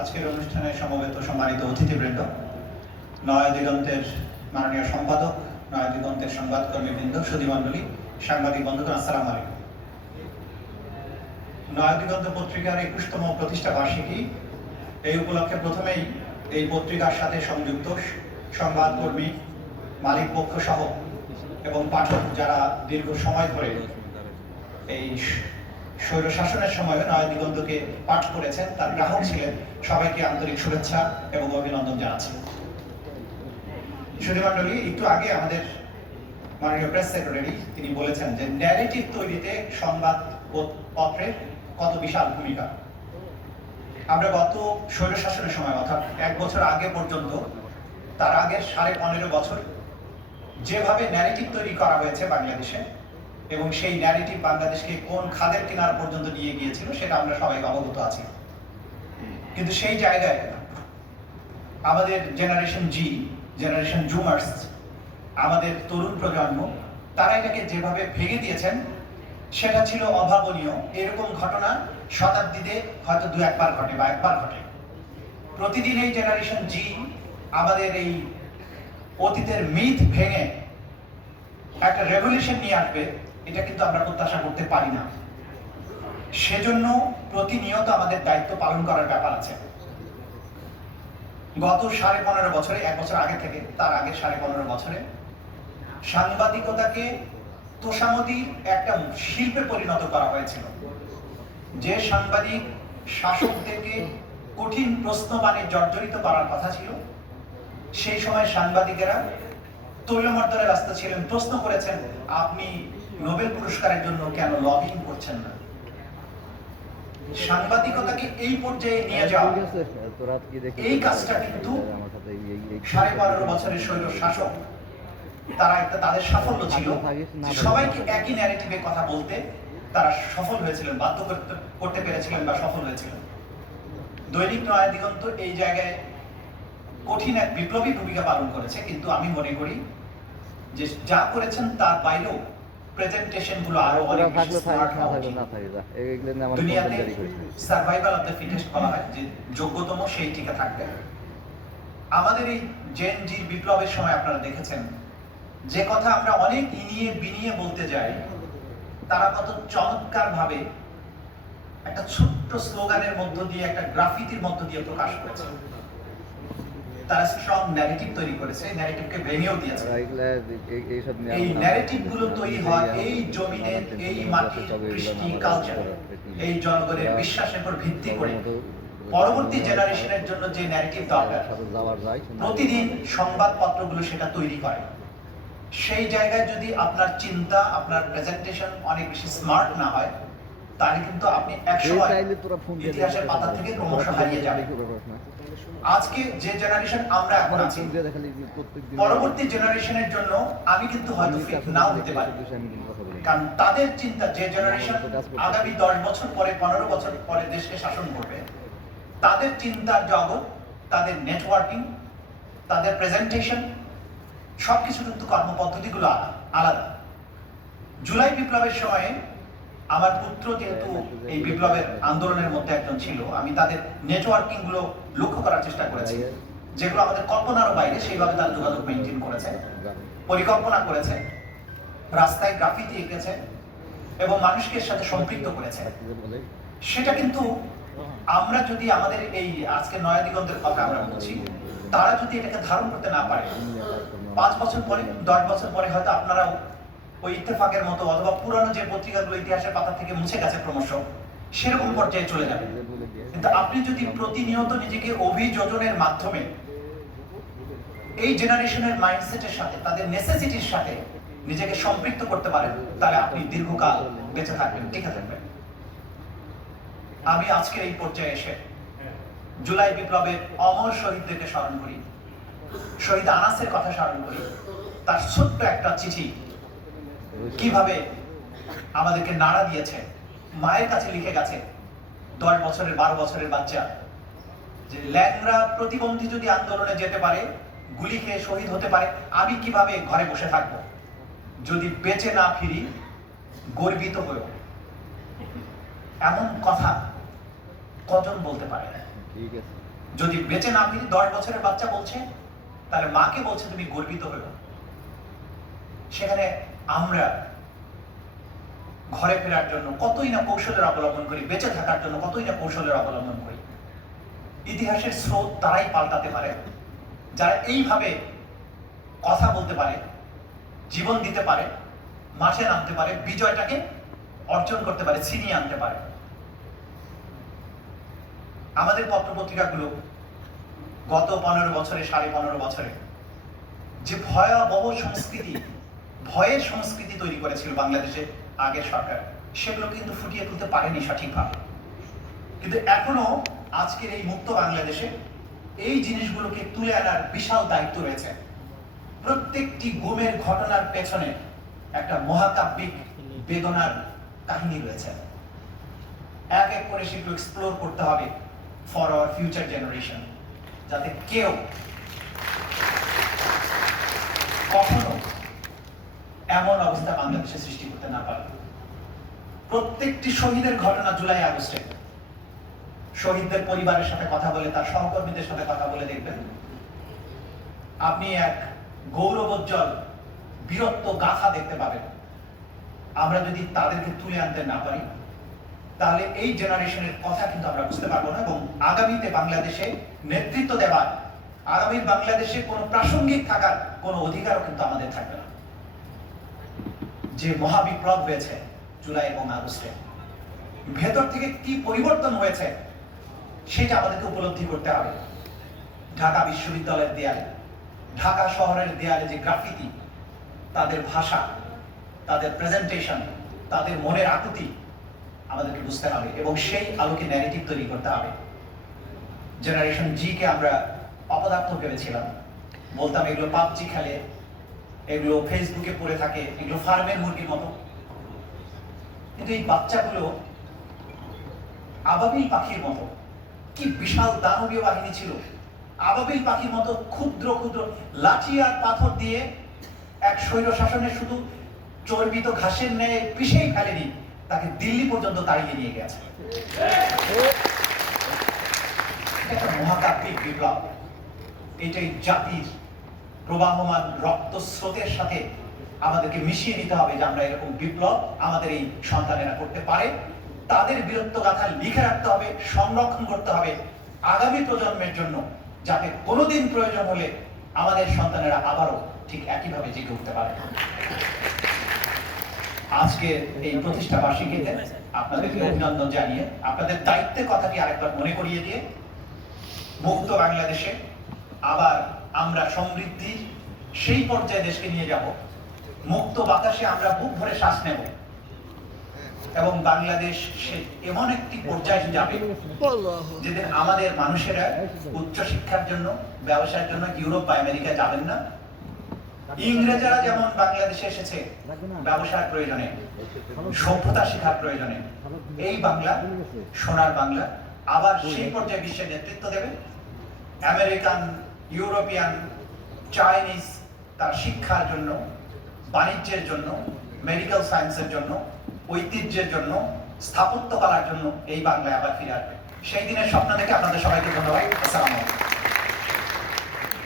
আজকের অনুষ্ঠানে সমবেত সম্মানিত অতিথিবৃন্দ নয়া দিগন্তের মাননীয় সম্পাদক নয়া দিগন্তের সংবাদকর্মীবৃন্দ, সুধীমণ্ডলী, সাংবাদিক বন্ধুগণ, আসসালাম আলাইকুম। নয়া দিগন্ত পত্রিকার একুশতম প্রতিষ্ঠা বার্ষিকী, এই উপলক্ষে প্রথমেই এই পত্রিকার সাথে সংযুক্ত সংবাদকর্মী, মালিক পক্ষ সহ এবং পাঠক যারা দীর্ঘ সময় ধরে এই স্বৈর শাসনের সময় নয়া দিগন্তকে পাঠ করেছেন, তার গ্রাহক ছিলেন। সবাইকে আন্তরিক শুভেচ্ছা এবং অভিনন্দন জানাচ্ছি। সুধীমণ্ডলী, একটু আগে আমাদের মাননীয় প্রেস সেক্রেটারি তিনি বলেছেন যে ন্যারেটিভ তৈরিতে সংবাদ পত্রের কত বিশাল ভূমিকা। আমরা গত স্বৈর শাসনের সময়, অর্থাৎ এক বছর আগে পর্যন্ত, তার আগের সাড়ে পনেরো বছর, যেভাবে ন্যারেটিভ তৈরি করা হয়েছে বাংলাদেশে এবং সেই ন্যারেটিভ বাংলাদেশকে কোন খাদের কিনার পর্যন্ত নিয়ে গিয়েছিল, সেটা আমরা সবাই অবগত আছি। কিন্তু সেই জায়গায় আমাদের জেনারেশন জি জেনারেশন জুমার্স আমাদের তরুণ প্রজন্ম, তারা এটাকে যেভাবে ভেঙে দিয়েছেন, সেটা ছিল অভাবনীয়। এরকম ঘটনা শতাব্দীতে হয়তো দু একবার ঘটে বা একবার ঘটে। প্রতিদিন এই জেনারেশন জি আমাদের এই অতীতের মিথ ভেঙে একটা রেভলিউশন নিয়ে আসবে। এটা কিন্তু আমরা প্রত্যাশা করতে পারি না। সেজন্য প্রতিনিয়ত আমাদের দায়িত্ব পালন করার ব্যাপার আছে। গত সাড়ে পনেরো বছরে, এক বছর আগে থেকে, তার আগে সাড়ে পনেরো বছরে, সাংবাদিকতাকে তোষামদি একটা শিল্পে পরিণত করা হয়েছিল। যে সাংবাদিক শাসকদেরকে কঠিন প্রশ্নবাণে জর্জরিত করার কথা ছিল, সেই সময় সাংবাদিকেরা তৈলমর্দনে ব্যস্ত ছিলেন, প্রশ্ন করেছেন, আপনি নোবেল পুরস্কারের জন্য কেন লবিং করছেন না? সাংবাদিকতাকে এই পর্যায়ে নিয়ে যাওয়া। এই কাজটা কিন্তু সাড়ে পনেরো বছরের শৈল শাসক তারা একটা তাদের সাফল্য ছিল যে সবাইকে একই ন্যারেটিভে কথা বলতে তারা সফল হয়েছিলেন বাধ্য করতে করতে পেরেছিলেন বা সফল হয়েছিলেন। দৈনিক নয়া দিগন্ত এই জায়গায় কঠিন এক বিপ্লবী ভূমিকা পালন করেছে কিন্তু আমি মনে করি যে যা করেছেন তার বাইরেও প্রেজেন্টেশনগুলো আরও অনেক স্মার্ট হওয়া উচিত। দুনিয়াতে সার্ভাইভাল অফ দ্য ফিটেস্ট বলা হয় যে যোগ্যতম সেই টিকে থাকবে আমাদের এই জেন জি বিপ্লবের সময় আপনারা দেখেছেন যে কথা আমরা অনেক ইনিয়ে বিনিয়ে বলতে যাই তারা কত চমৎকার ভাবে একটা ছোট্ট স্লোগানের মধ্য দিয়ে একটা গ্রাফিতির মধ্য দিয়ে প্রকাশ করেছে। তারা স্ট্রং ন্যারেটিভ তৈরি করেছে ন্যারেটিভকে ভেঙেও দিয়েছে। এই ন্যারেটিভগুলো তৈরি হয় এই জমিনের এই মাটির কৃষ্টি কালচার এই জনগণের বিশ্বাসের উপর ভিত্তি করে পরবর্তী জেনারেশনের জন্য যে ন্যারেটিভ দরকার প্রতিদিন সংবাদপত্রগুলো সেটা তৈরি করে। সেই জায়গায় যদি আপনার চিন্তা আপনার প্রেজেন্টেশন অনেক বেশি স্মার্ট না হয় তাহলে কিন্তু আপনি একসময় ইতিহাসের পাতা থেকে ক্রমশ হারিয়ে যাবেন আজকে যে জেনারেশন আমরা এখন আছি, পরবর্তী জেনারেশনের জন্য আমি কিন্তু হয়তো ফিট নাও হতে পারি। কারণ তাদের চিন্তা যে জেনারেশন আগামী দশ বছর পরে, পনেরো বছর পরে দেশকে শাসন করবে, তাদের চিন্তার জগৎ, তাদের নেটওয়ার্কিং তাদের প্রেজেন্টেশন সবকিছু কিন্তু কর্মপদ্ধতিগুলো আলা- আলাদা। জুলাই বিপ্লবের সময়ে আমার পুত্র যেহেতু এই বিপ্লবের আন্দোলনের মধ্যে একজন ছিল, আমি তাদের নেটওয়ার্কিংগুলো লক্ষ্য করার চেষ্টা করেছি। যেগুলো আমাদের কল্পনারও বাইরে সেইভাবে তার যোগাযোগ মেনটেন করেছে পরিকল্পনা করেছে রাস্তায় গ্রাফিতি এঁকেছে এবং মানুষকে সাথে সম্পৃক্ত করেছে। সেটা কিন্তু আমরা যদি আমাদের এই আজকে নয়া দিগন্তের কথা আমরা বলছি তারা যদি এটাকে ধারণ করতে না পারে পাঁচ বছর পরে দশ বছর পরে হয়তো আপনারাও ওই ইত্তেফাকের মতো অথবা পুরানো যে পত্রিকাগুলো ইতিহাসের পাতা থেকে মুছে গেছে ক্রমশ সেরকম পর্যায়ে চলে যাবে। কিন্তু আপনি যদি প্রতিনিয়ত নিজেকে অভিযোজনের মাধ্যমে এই জেনারেশনের মাইন্ডসেটের সাথে, তাদের নেসেসিটির সাথে নিজেকে সম্পৃক্ত করতে পারেন, তাহলে আপনি দীর্ঘকাল বেঁচে থাকবেন টিকে থাকবেন আমি আজকের এই পর্যায়ে এসে জুলাই বিপ্লবের অমর শহীদদেরকে স্মরণ করি, শহীদ আনাসের কথা স্মরণ করি, তার ছোট্ট একটা চিঠি কীভাবে আমাদেরকে নাড়া দিয়েছে মায়ের কাছে লিখে গেছে দশ বছরের বারো বছরের বাচ্চা। যে ল্যাংরা প্রতিবন্ধী যদি আন্দোলনে যেতে পারে গুলি খেয়ে শহীদ হতে পারে আমি কীভাবে ঘরে বসে থাকব? যদি বেঁচে না ফিরি গর্বিত হয়েও। এমন কথা কজন বলতে পারে? যদি বেঁচে না ফিরি দশ বছরের বাচ্চা বলছে তাহলে মাকে বলছে তুমি গর্বিত হয়েও। সেখানে আমরা ঘরে ফেরার জন্য কতই না কৌশলের অবলম্বন করি, বেঁচে থাকার জন্য কতই না কৌশলের অবলম্বন করি। ইতিহাসের স্রোত তারাই পাল্টাতে পারে, যারা এইভাবে কথা বলতে পারে, জীবন দিতে পারে, মাঠে নামতে পারে, বিজয়টাকে অর্জন করতে পারে, ছিনিয়ে আনতে পারে। আমাদের পত্রপত্রিকাগুলো গত পনেরো বছরে, সাড়ে পনেরো বছরে, যে ভয়াবহ সংস্কৃতি, ভয়ের সংস্কৃতি তৈরি করেছিল বাংলাদেশে আগের সরকার। সেগুলো কিন্তু ফুটিয়ে তুলতে পারেনি সঠিকভাবে। কিন্তু এখনও আজকের এই মুক্ত বাংলাদেশে এই জিনিসগুলোকে তুলে আনার বিশাল দায়িত্ব রয়েছে। প্রত্যেকটি গুমের ঘটনার পেছনে একটা মহাকাব্যিক বেদনার কাহিনী রয়েছে। এক এক করে সেগুলো এক্সপ্লোর করতে হবে ফর আওয়ার ফিউচার জেনারেশন যাতে কেউ বাংলাদেশে সৃষ্টি করতে না পারে। প্রত্যেকটি শহীদের ঘটনা জুলাই আগস্টে। শহীদদের পরিবারের সাথে কথা বলে, তার সহকর্মীদের সাথে কথা বলে দেখবেন। আপনি এক গৌরবোজ্জ্বল, বীরত্ব গাথা দেখতে পাবেন। আমরা যদি তাদেরকে তুলে আনতে না পারি, তাহলে এই জেনারেশনের কথা কিন্তু আমরা বুঝতে পারব না এবং আগামীতে বাংলাদেশে নেতৃত্ব দেওয়ার আগামীর বাংলাদেশে কোনো প্রাসঙ্গিক থাকার কোনো অধিকারও কিন্তু আমাদের থাকবে না। যে মহাবিপ্লব হয়েছে জুলাই এবং আগস্টে, ভেতর থেকে কি পরিবর্তন হয়েছে সেটা আমাদেরকে উপলব্ধি করতে হবে। ঢাকা বিশ্ববিদ্যালয়ের দেয়ালে, ঢাকা শহরের দেয়ালে যে গ্রাফিতি, তাদের ভাষা, তাদের প্রেজেন্টেশন তাদের মনের আকুতি আমাদেরকে বুঝতে হবে এবং সেই আলোকে ন্যারেটিভ তৈরি করতে হবে। জেনারেশন জি কে আমরা অপদার্থ ভেবেছিলাম। বলতাম এগুলো পাবজি খেলে এগুলো ফেসবুকে পড়ে থাকে, এগুলো ফার্মের মুরগির মতো। কিন্তু এই বাচ্চাগুলো আবাবিল পাখির মতো। কি বিশাল দানবীয় বাহিনী ছিল। আবাবিল পাখির মতো ক্ষুদ্র ক্ষুদ্র লাঠি আর পাথর দিয়ে এক স্বৈর শাসনের শুধু চর্বিত ঘাসের ন্যায় পিষেই ফেলেনি, তাকে দিল্লি পর্যন্ত তাড়িয়ে নিয়ে গেছে। একটা মহাকাব্যিক বিপ্লব। এটাই জাতির প্রবাহমান রক্ত স্রোতের সাথে আমাদেরকে মিশিয়ে নিতে হবে যে আমরা এরকম বিপ্লব আমাদের এই সন্তানেরা করতে পারে। তাদের বীরত্ব গাথা লিখে রাখতে হবে, সংরক্ষণ করতে হবে আগামী প্রজন্মের জন্য, যাতে কোনোদিন প্রয়োজন হলে আমাদের সন্তানেরা আবারও ঠিক একইভাবে জেগে উঠতে পারে। আজকে এই প্রতিষ্ঠা বার্ষিকীতে আপনাদেরকে অভিনন্দন জানিয়ে, আপনাদের দায়িত্বের কথাটি আরেকবার মনে করিয়ে দিয়ে মুক্ত বাংলাদেশে আবার আমরা সমৃদ্ধির সেই পর্যায়ে দেশকে নিয়ে যাব। মুক্ত বাতাসে আমরা বুক ভরে শ্বাস নেব। এবং বাংলাদেশ এমন একটি পর্যায়ে যাবে যেদিন আমাদের মানুষেরা উচ্চ শিক্ষার জন্য, ব্যবসার জন্য ইউরোপ বা আমেরিকা যাবেন না। ইংরেজরা যেমন বাংলাদেশে এসেছে, ব্যবসার প্রয়োজনে, সভ্যতা শেখার প্রয়োজনে, এই বাংলা, সোনার বাংলা, আবার সেই পর্যায়ে বিশ্বের নেতৃত্ব দেবে। আমেরিকান ইউরোপিয়ান, চাইনিজ তার শিক্ষার জন্য, বাণিজ্যের জন্য মেডিকেল সায়েন্সের জন্য, ঐতিহ্যের জন্য, স্থাপত্য করার জন্য এই বাংলায় আবার ফিরে আসবে। সেই দিনের স্বপ্ন দেখে আপনাদের সবাইকে ধন্যবাদ। আসসালামু আলাইকুম।